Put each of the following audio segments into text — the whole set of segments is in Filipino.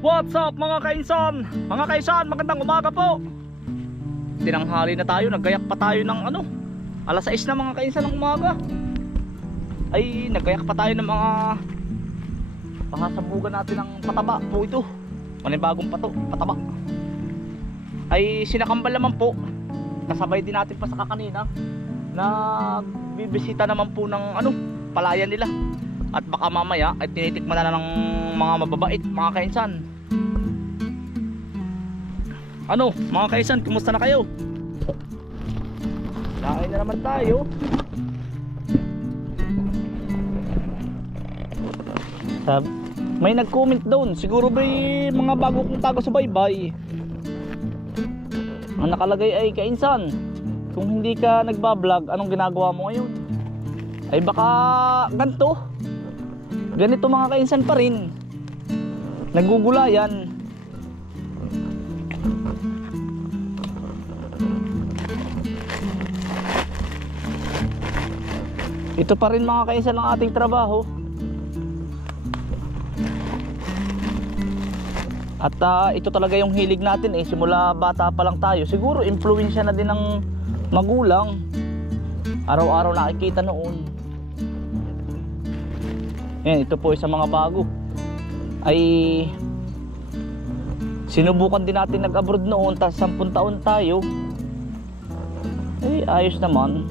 What's up mga kainsan? Mga kainsan, magandang umaga po. Tinanghali na tayo, naggayak pa tayo ng ano? Alas 6 na mga kainsan ng umaga. Ay, naggayak pa tayo ng mga pahasabugan natin ng pataba po ito. Manibagong pato, pataba. Ay, sinakambal naman po. Kasabay din natin pa sa kakanina na bibisita naman po ng ano, palayan nila. At baka mamaya ay tinitikman na ng mga mababait, mga kainsan. Ano, mga kaisan, kumusta na kayo? Kain na naman tayo. Sab may nag-comment doon, siguro ba mga bago kong tago sa baybay. Ang nakalagay ay kainsan. Kung hindi ka nagba-vlog, anong ginagawa mo ngayon? Ay baka ganito. Ganito mga kainsan pa rin. Nagugulayan. Ito pa rin mga kainsan ng ating trabaho. At ah, ito talaga yung hilig natin eh. Simula bata pa lang tayo. Siguro influensya na din ng magulang. Araw-araw nakikita noon. Yan, ito po sa mga bago. Ay sinubukan din natin nag-abroad noon. Tapos 10 taon tayo. Eh, ayos naman.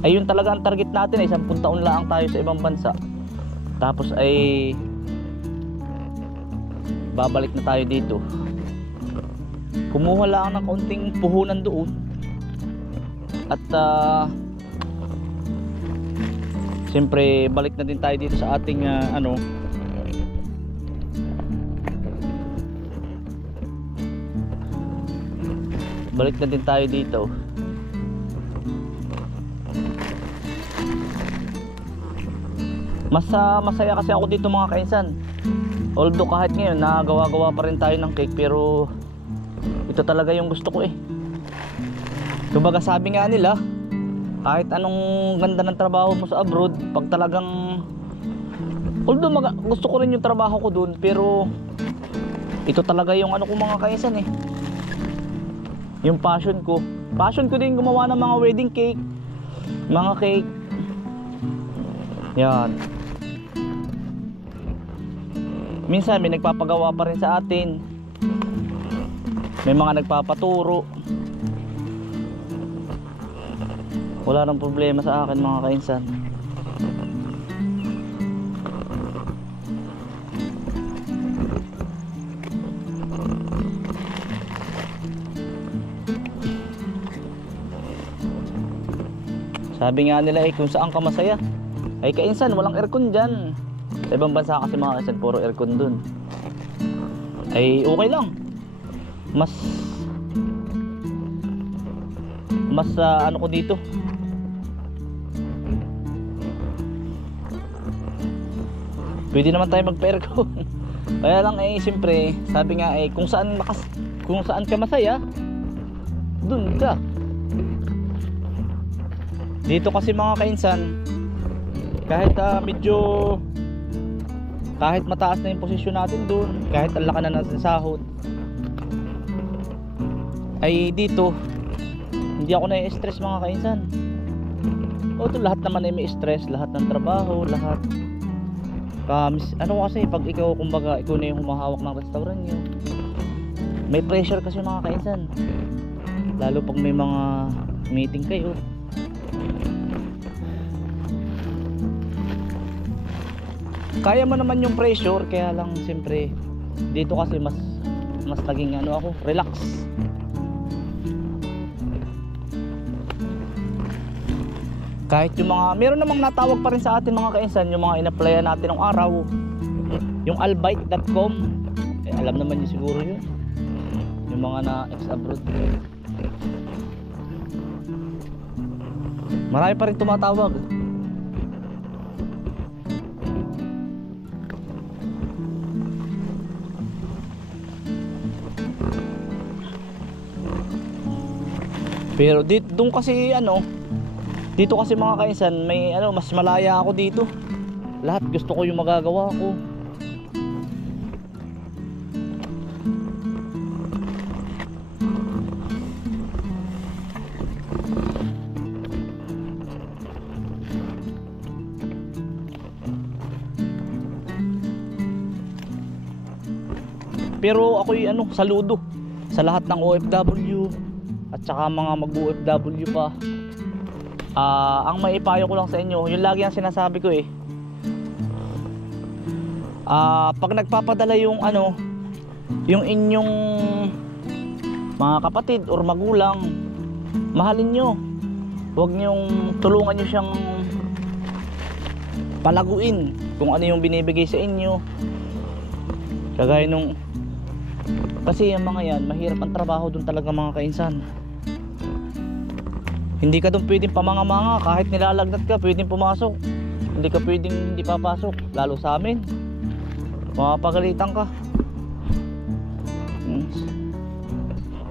Ayun talaga ang target natin ay 10 taon lang tayo sa ibang bansa. Tapos ay babalik na tayo dito. Kumuha lang ng kaunting puhunan doon. At ah Siyempre, balik na din tayo dito sa ating ah, ano Balik na din tayo dito. Mas ah, masaya kasi ako dito mga kainsan. Although kahit ngayon nagawa-gawa pa rin tayo ng cake pero ito talaga yung gusto ko eh. Kumbaga sabi nga nila, kahit anong ganda ng trabaho mo sa abroad, pag talagang although maga, gusto ko rin yung trabaho ko doon pero ito talaga yung ano ko mga kainsan eh. Yung passion ko. Passion ko din gumawa ng mga wedding cake, mga cake. Yan. Minsan may nagpapagawa pa rin sa atin. May mga nagpapaturo. Wala nang problema sa akin mga kainsan. Sabi nga nila eh kung saan ka masaya. Ay kainsan, walang aircon dyan. Sa ibang bansa kasi mga kainsan, puro aircon dun. Ay okay lang. Mas mas ah, ano ko dito pwede naman tayo magpa-aircon kaya lang eh siyempre sabi nga eh kung saan makas kung saan ka masaya dun ka. Dito kasi mga kainsan kahit ah, medyo kahit mataas na yung posisyon natin dun kahit ang laki na natin sahod ay dito hindi ako na-stress mga kainsan. O to lahat naman ay may stress lahat ng trabaho lahat Kamis, ano kasi pag ikaw kumbaga ikaw na yung humahawak ng restaurant nyo may pressure kasi mga kainsan lalo pag may mga meeting kayo. Kaya mo naman yung pressure kaya lang siyempre dito kasi mas mas naging ano ako relax kahit yung mga meron namang natawag pa rin sa atin mga kainsan yung mga inaplayan natin ng araw. Yung albite.com eh, alam naman nyo siguro yun. Yung mga na ex abroad marami pa rin tumatawag. Pero dit doon kasi ano dito kasi mga kaisan, may ano, mas malaya ako dito. Lahat gusto ko yung magagawa ko. Pero ako'y ano, saludo sa lahat ng OFW at saka mga mag-OFW pa. Ah, ang maipayo ko lang sa inyo, yung lagi ang sinasabi ko eh. Ah, pag nagpapadala yung ano, yung inyong mga kapatid or magulang, mahalin nyo. Huwag nyong tulungan nyo siyang palaguin kung ano yung binibigay sa inyo. Kagaya nung kasi yung mga yan, mahirap ang trabaho dun talaga mga kainsan. Hindi ka dun pwedeng pamanga-manga kahit nilalagnat ka, pwedeng pumasok. Hindi ka pwedeng hindi papasok, lalo sa amin. Mapapagalitan ka. Hmm.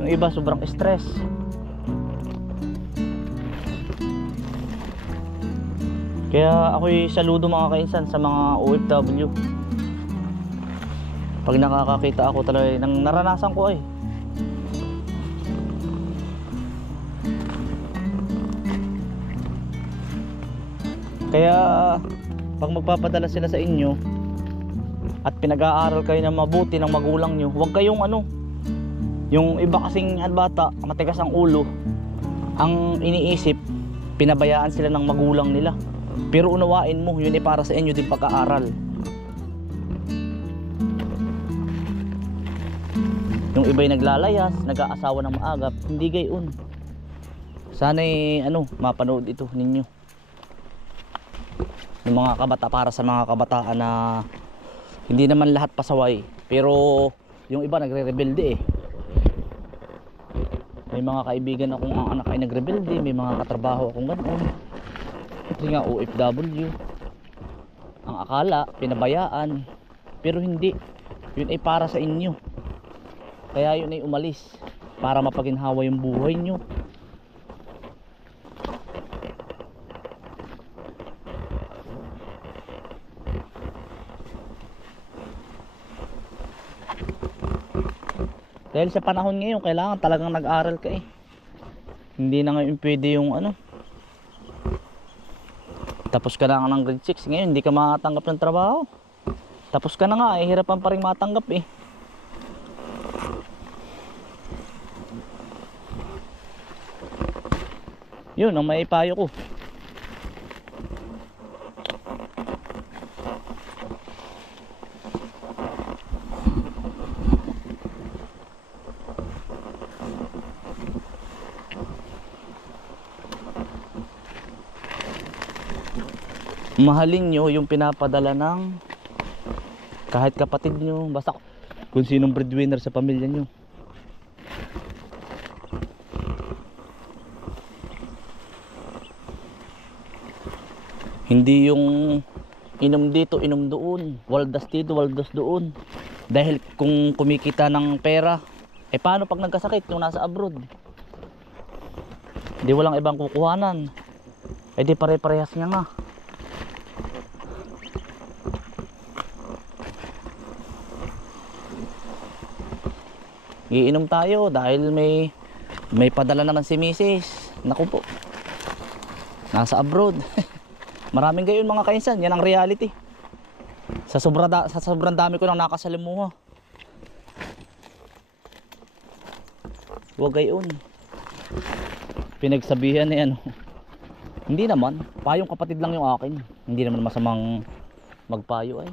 Yung iba sobrang stress. Kaya ako'y saludo mga kainsan sa mga OFW. Pag nakakakita ako talaga ng naranasan ko ay. Kaya pag magpapadala sila sa inyo at pinag-aaral kayo ng mabuti ng magulang nyo, huwag kayong ano, yung iba kasing bata, matigas ang ulo, ang iniisip, pinabayaan sila ng magulang nila. Pero unawain mo, yun ay para sa inyo din pag-aaral. Yung iba'y naglalayas, nag-aasawa ng maagap, hindi gayon. Sana'y ano, mapanood ito ninyo. Yung mga kabata para sa mga kabataan na hindi naman lahat pasaway, pero yung iba nagre-rebelde eh. May mga kaibigan akong ang anak ay nagrebelde, may mga katrabaho akong ganoon. Kasi nga OFW. Ang akala, pinabayaan. Pero hindi. Yun ay para sa inyo. Kaya yun ay umalis. Para mapaginhawa yung buhay nyo. Dahil sa panahon ngayon, kailangan talagang nag-aral ka eh. Hindi na ngayon pwede yung ano. Tapos ka na ng grade 6, ngayon hindi ka makatanggap ng trabaho. Tapos ka na nga, eh, hirapan pa rin matanggap eh. Yun ang maipayo ko. Mahalin nyo yung pinapadala ng kahit kapatid nyo basta kung sinong breadwinner sa pamilya nyo. Hindi yung inom dito inom doon. Waldas dito waldas doon. Dahil kung kumikita ng pera eh paano pag nagkasakit yung nasa abroad? Hindi walang ibang kukuhanan. Eh di pare-parehas nga nga Iinom tayo dahil may may padala naman si Mrs. Naku po. Nasa abroad. Maraming gayon mga kainsan, yan ang reality. Sa sobra da, sa sobrang dami ko nang nakasalimuha. Huwag gayon. Pinagsabihan ni ano. Hindi naman, payong kapatid lang yung akin. Hindi naman masamang magpayo ay.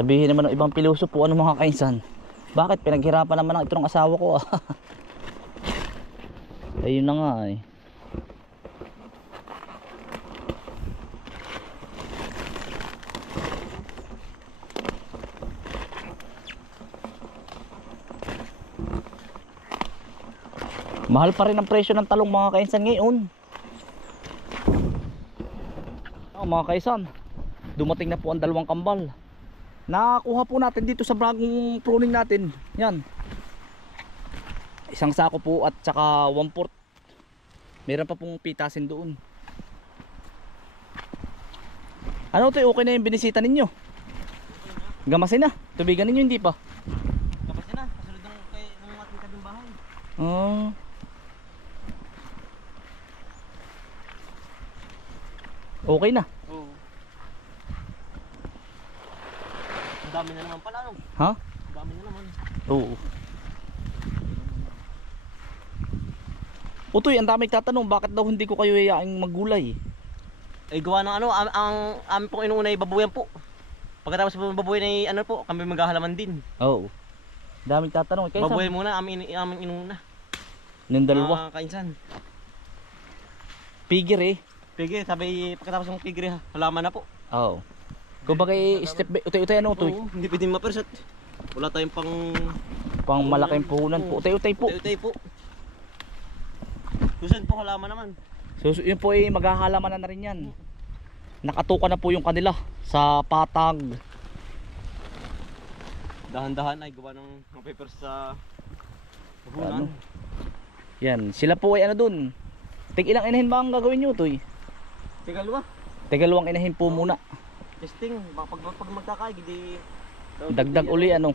Sabihin naman ng ibang pilosopo ano mga kainsan. Bakit pinaghirapan naman ng itong asawa ko ah. Ayun na nga eh. Mahal pa rin ang presyo ng talong mga kainsan ngayon. Oh, mga kaisan, dumating na po ang dalawang kambal. Nakakuha po natin dito sa bagong pruning natin. Yan. Isang sako po at saka one port. Meron pa pong pitasin doon. Ano to, okay na yung binisita ninyo? Gamasin na. Tubigan ninyo hindi pa. Tapos na, kasunod ng kay ng ating tabing bahay. Oh. Okay na. Oo. Dami na naman pala, ano? Ha? Dami na naman. Oo. Utoy, ang dami tatanong, bakit daw hindi ko kayo yayaing maggulay? Ay, gawa ng ano, ang, ang amin pong inuuna ay babuyan po. Pagkatapos po ng babuyan ay ano po, kami maghahalaman din. Oo. Daming tatanong. Kaya Babuyan muna, amin, amin inuuna. Yung dalawa. Ah, kainsan. Pigir eh. Pigre, sabi pagkatapos ng pigre, halaman na po. Oo. Bagay step by, utay-utay ano utoy? Oo, hindi pwedeng mapersat. Wala tayong pang Pang malaking puhunan po. Utay-utay po. utay po. Susunod po halaman naman. So so, yun po ay maghahalaman na, na rin yan. Nakatuka na po yung kanila sa patag. Dahan-dahan ay gawa ng mga papers sa Ano? puhunan. Yan. Sila po ay ano dun. Tig ilang inahin ba ang gagawin nyo utoy? Teka luwa, Tigalawang inahin po muna. Testing. Baka pag, pag magkakaig, di... Dagdag uli ano.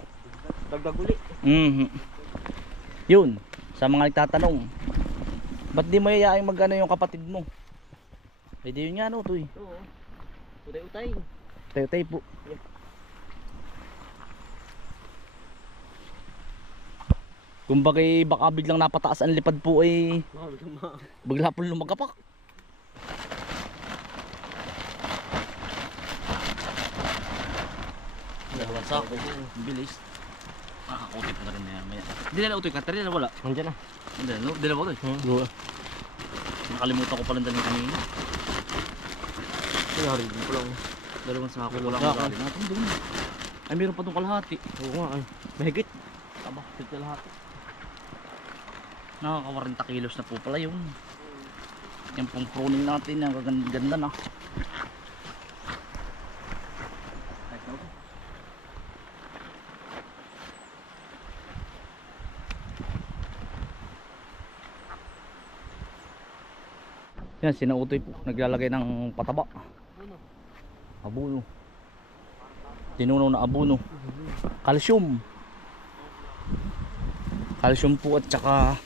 Dagdag uli. Mhm. Yun, sa mga nagtatanong. Ba't di mo yayaing mag ano yung kapatid mo? Pwede yun nga no, tuy. Oo. Utay-utay. Tayo-tayo po. Kumbaga baka biglang napataas ang lipad po ay luma. bigla po lumagapak. Dalawang sako. Bilis. Makakakuti po na rin na maya. Hindi na utoy cutter, na wala. Nandiyan na. Hindi na, no? Dala ba utoy? Hmm. Nakalimutan ko pala daling kanina. Kaya rin ko lang. Dalawang sako. Wala akong galing natin doon. Ay, meron pa itong kalahati. Oo nga ay. Mahigit. Aba, tigil lahat. Nakaka 40 kilos na po pala yun. Yan pong pruning natin, ang gaganda ganda na. Yan, sinautoy po. Naglalagay ng pataba. Abuno. Tinunaw na abuno. Calcium. Calcium po at saka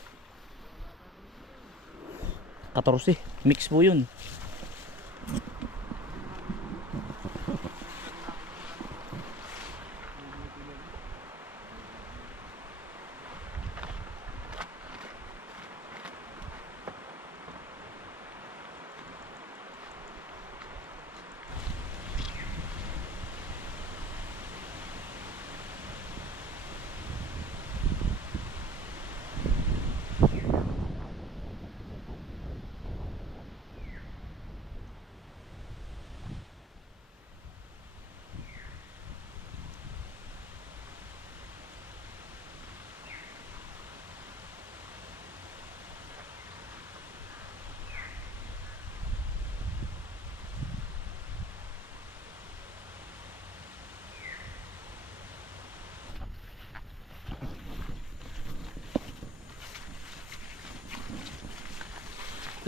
14. Mix po yun.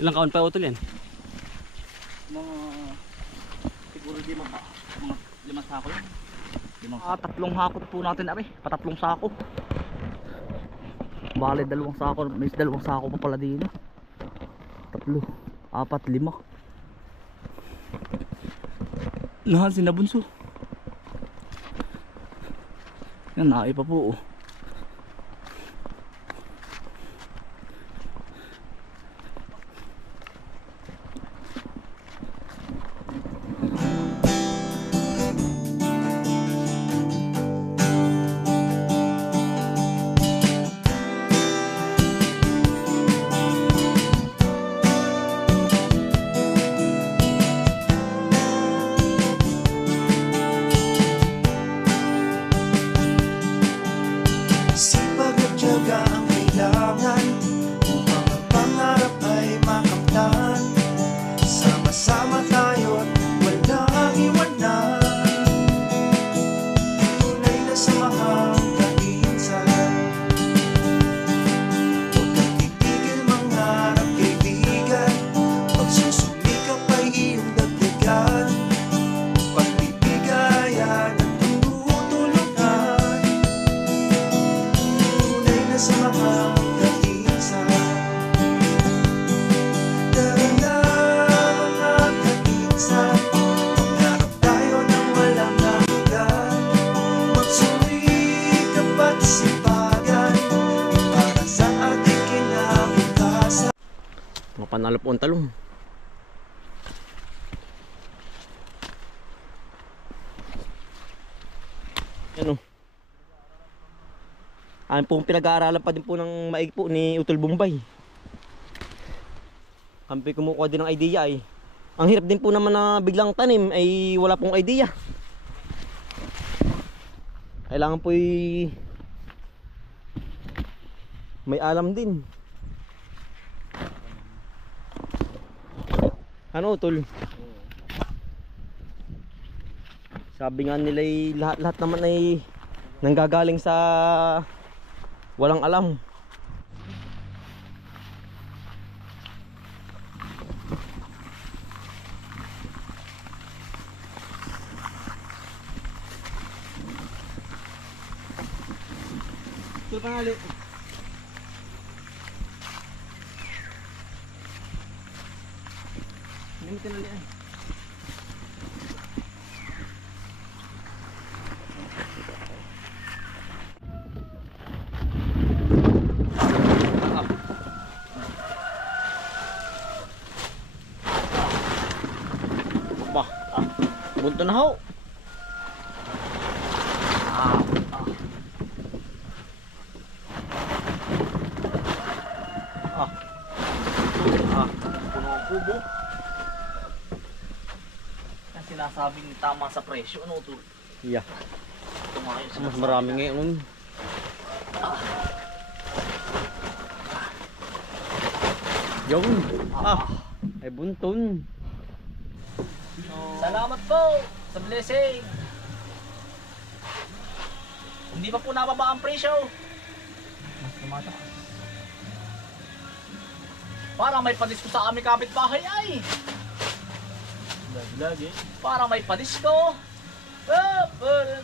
Ilang kaon pa utol yan? Mga siguro di mga mga limang sako. Limang ah, tatlong hakot po natin ari, patatlong sako. Bale dalawang sako, may dalawang sako pa pala din. Tatlo, apat, lima. Nahal sinabunso. Yan, naay pa po. oh. Panalo po ang talong. Ano? Amin pong pinag-aaralan pa din po ng maig po ni Utol Bombay. Kampi kumukuha din ng idea ay. Ang hirap din po naman na biglang tanim ay wala pong idea. Kailangan po may alam din. Ano Utol? Sabi nga nila lahat-lahat naman ay nanggagaling sa walang alam. Ito pangali. Hindi mo tinalian. Bah, ah, bunto na ho. Ah, ah. Ah. Ah, puno ang kubo. Ang sinasabing tama sa presyo, ano to? Yeah. Ito yung Mas marami ngayon. Yung. Ah. Ay bunton. Salamat po sa blessing. Hindi pa po nababa ang presyo. Mas tumataas. Para may padisko sa aming kapitbahay ay. Lagi. Para may padisko. Oh, para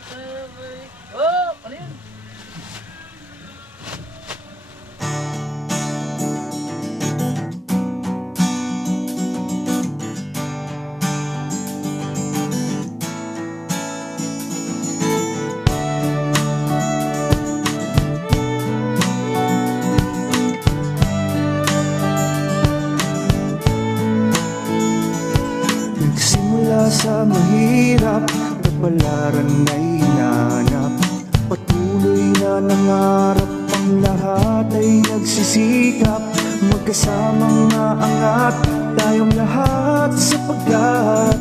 Oh, ano yun? Nagsimula sa mahirap Kapalaran na inanap Patuloy na nangarap Ang lahat ay nagsisikap. Magkasamang naangat Tayong lahat sapagkat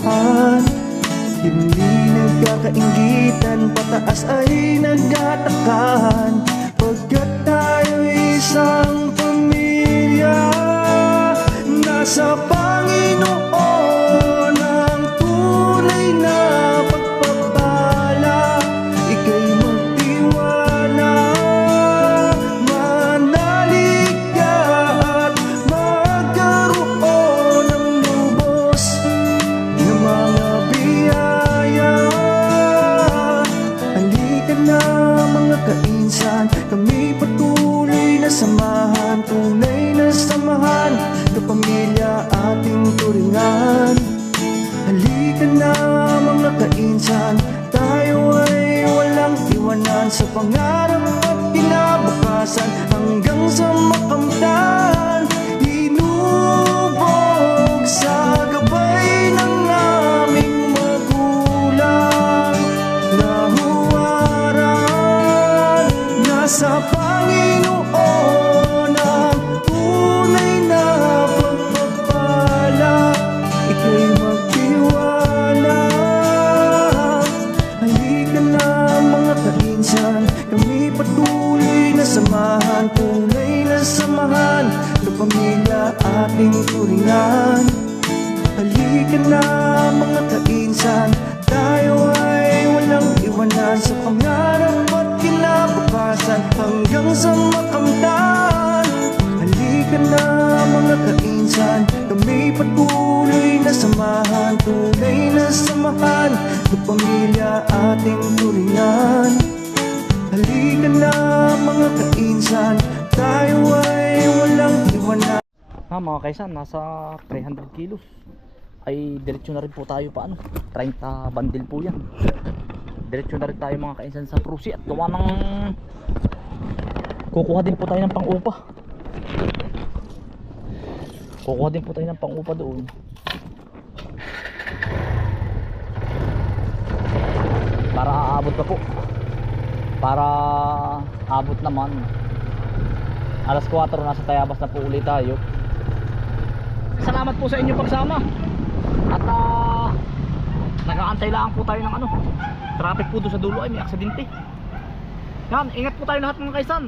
samahan Hindi nagkakaingitan, pataas ay nagtatakan Pagkat tayo isang pamilya Nasa Panginoon samahan Tunay na samahan Ng pamilya ating turingan. Halika na mga kainsan Tayo ay walang iwanan Sa pangarap at kinabukasan Hanggang sa makamtan. Halika na mga kainsan Kami patuloy na samahan Tunay na samahan Ng pamilya ating turingan Halika na mga kainsan Tayo ay walang iwanan Ha mga kaisan, nasa 300 kilos. Ay diretso na rin po tayo pa ano. 30 bandil po yan. Diretso na rin tayo mga kaisan sa Prusi at gawa ng kukuha din po tayo ng pang-upa. Kukuha din po tayo ng pang-upa doon. Para aabot pa po. Para abot naman. Alas 4 nasa Tayabas na po ulit tayo. Salamat po sa inyong pagsama. At ah nag-aantay lang po tayo ng ano. Traffic po doon sa dulo ay may aksidente. Yan, ingat po tayo lahat mga kaisan.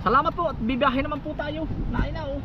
Salamat po at bibiyahe naman po tayo. Nain na oh.